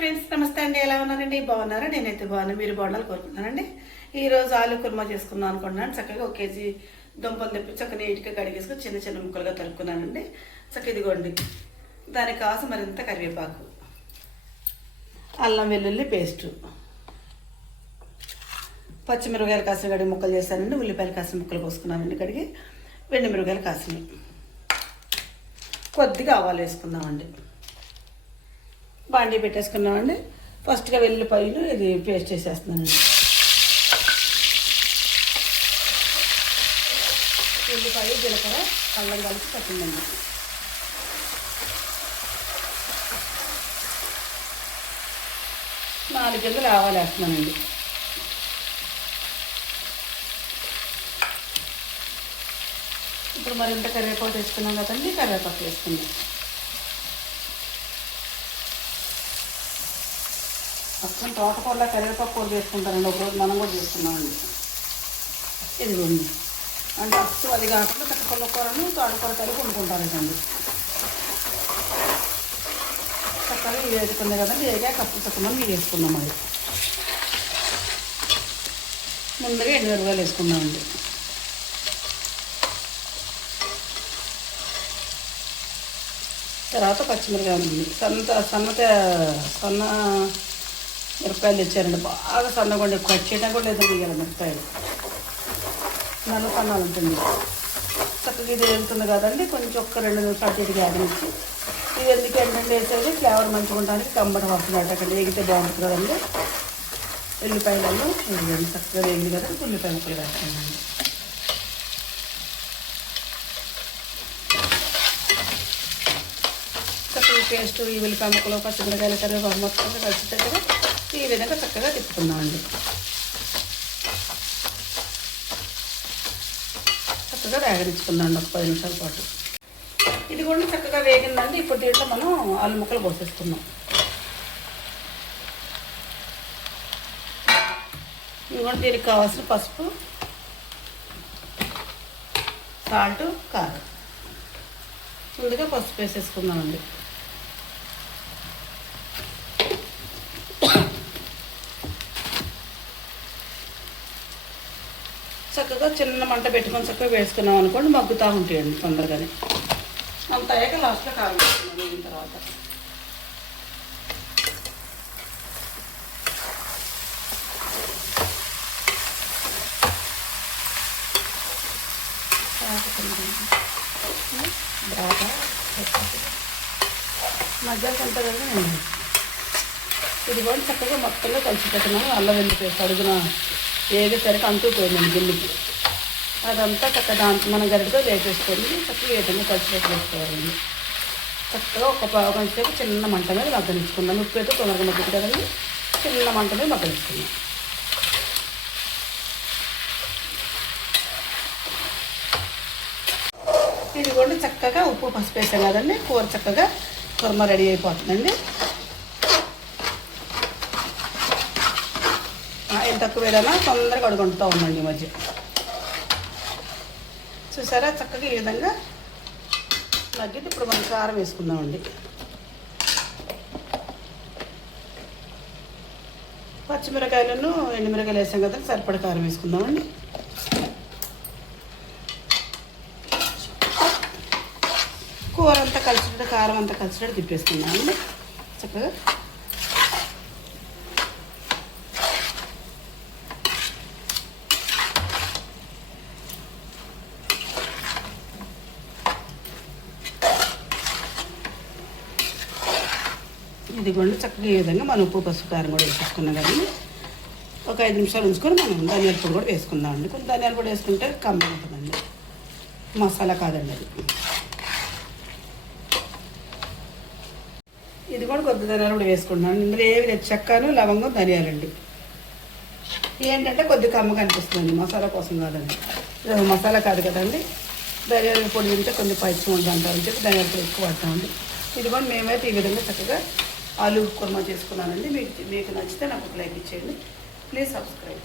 Friends నమస్తే అండి. ఎలా ఉన్నారండి? బాగున్నారా? నేనైతే బాగున్నాను. మీరు బాగుండాలి కోరుకుంటున్నానండి. ఈరోజు ఆలు కుర్మా చేసుకుందాం అనుకుంటున్నాను. చక్కగా 1 కేజీ దుంపలు తెప్పి చక్కగా నీట్గా కడిగేసుకొని చిన్న చిన్న ముక్కలుగా తరుక్కున్నానండి. చక్కగా ఇదిగోండి, దానికి కావాల్సిన మరింత కరివేపాకు, అల్లం వెల్లుల్లి పేస్టు, పచ్చిమిరపకాయలు కాసిన కడిగి ముక్కలు చేశానండి. ఉల్లిపాయలు కాసిన ముక్కలు కోసుకున్నానండి కడిగి. మిరపకాయలు కాసినవి, కొద్దిగా ఆవాలు వేసుకుందామండి. బాండీ పెట్టేసుకున్నామండి. ఫస్ట్గా వెల్లుల్లిపాయలు ఇది పేస్ట్ చేసేస్తున్నానండి. ఉల్లిపాయ జీలకర్ర అల్లం కలిపి పట్టిందండి. నాలుగు గింజలు ఆవాలు వేస్తున్నానండి. ఇప్పుడు మరింత కరివేపాకు వేసుకున్నాం కదండి, కరివేపాకు వేసుకుందాం. అక్కడ తోటకూరలో కరివేపాకు కూర చేసుకుంటారండి. ఒకరోజు మనం కూడా చేసుకున్నామండి. ఇదిగోండి, అంటే ఫస్ట్ అది కాకుండా కట్టకొల్ల కూరను తోటకూర కలిపి వండుకుంటారండి. చక్కగా ఇవి వేసుకుంది కదండి. ఏగా కప్పు చక్కమని మీరు వేసుకున్నాం. అది ముందుగా ఎండుమిరపకాయలు వేసుకున్నామండి. తర్వాత పచ్చిమిరపకాయలు సన్న మిరపకాయలు తెచ్చారండి. బాగా సన్నగా ఉండి కట్ చేయడం కూడా లేదు. తీయాలి మిరపకాయలు నల్ల సన్నాలు ఉంటుంది. చక్కగా ఇది వేగుతుంది కదండి. కొంచెం ఒక్క 2 నిమిషాలు చేతికి ఆగనిచ్చి, ఇది ఎందుకు ఏంటంటే వేసేది ఫ్లేవర్ మంచిగా ఉండడానికి కమ్మటి వస్తుంది. అక్కడ వేగితే బాగుంటుంది కదండి. ఉల్లిపాయలలో చక్కగా వేగింది కదా, ఉల్లిపాయ ముక్కలు వేస్తానండి. చక్కగా పేస్ట్ ఈ ఉల్లిపాయ ముక్కలు పచ్చిమిరకాయలు కరివేపాకు మొత్తం కలిసి కదా ఈ విధంగా చక్కగా తిప్పుకుందామండి. చక్కగా వేగరించుకుందామండి ఒక 10 నిమిషాల పాటు. ఇది కూడా చక్కగా వేగిందండి. ఇప్పుడు దీంట్లో మనం ఆలు ముక్కలు పోసేసుకుందాం. ఇవి కూడా దీనికి కావాల్సిన పసుపు, సాల్ట్, కారం. ముందుగా పసుపు వేసేసుకుందామండి. చక్కగా చిన్న మంట పెట్టుకొని చక్కగా వేసుకున్నాం అనుకోండి, మగ్గుతూ ఉంటాయండి తొందరగానే. అంత అయ్యాక లాస్ట్లో కారం వేసుకున్నాం. వేగిన తర్వాత మధ్యాహ్నం ఉంటుందండి. ఇది కూడా చక్కగా మొత్తంలో కలిసి పెట్టినాము. అల్లం వెల్లుల్లి పేస్ట్ అడుగున వేగేసరికి అంటుకుపోయిందండి గిన్నెకి. అదంతా చక్కగా దాంట్లో మనం గరిటతో వేసేసుకొని చక్కగా ఏ విధంగా కలిసి వేసుకోవాలండి. చక్కగా ఒక పావు గంట సేపు చిన్న మంట మీద మగ్గనిచ్చుకుందాం. ఉప్పు అయితే తొందరగా మగ్గుతుంది కదండి. చిన్న మంట మీద మగ్గనిచ్చుకుందాం. ఇది కూడా చక్కగా ఉప్పు పసుపు వేసాం కదండి. కూర చక్కగా కుర్మ రెడీ అయిపోతుందండి. ఎంత తక్కువ ఏదైనా తొందరగా అడుగుంటూ ఉందండి ఈ మధ్య. చూసారా చక్కగా ఈ విధంగా మగ్గితే ఇప్పుడు మనం కారం వేసుకుందామండి. పచ్చిమిరకాయలను ఎండుమిరకాయలు వేసాం కదా, సరిపడ కారం వేసుకుందామండి. కూర అంతా కలిసినట్టు కారం అంతా కలిసినట్టు తిప్పేసుకుందామండి చక్కగా. ఇదిగోండి చక్కగా ఈ విధంగా మనం ఉప్పు పసుపు కారం కూడా వేసేసుకున్నాం కదండి. ఒక 5 నిమిషాలు ఉంచుకొని మనం ధనియాల పొడి కూడా వేసుకుందామండి. కొంచెం ధనియాల పొడి వేసుకుంటే కమ్మగా ఉంటుందండి. మసాలా కాదండి అది. ఇది కూడా కొద్ది ధనియాలు కూడా వేసుకుంటున్నాను. ఇందులో ఏవి లేదు, చెక్కను లవంగం ధనియాలండి. ఏంటంటే కొద్దిగా కమ్మగా అనిపిస్తుందండి, మసాలా కోసం కాదండి. మసాలా కాదు కదండి. ధనియాల పొడి తింటే కొన్ని పైచ్యం ఉంటుంది అంటారని చెప్పి ధనియాల పొడి ఎక్కువ వాడతామండి. ఇది కూడా మేమైతే ఈ విధంగా చక్కగా ఆలు కుర్మా చేసుకున్నానండి. మీకు నచ్చితే నాకు ఒక లైక్ ఇచ్చేయండి. Please subscribe.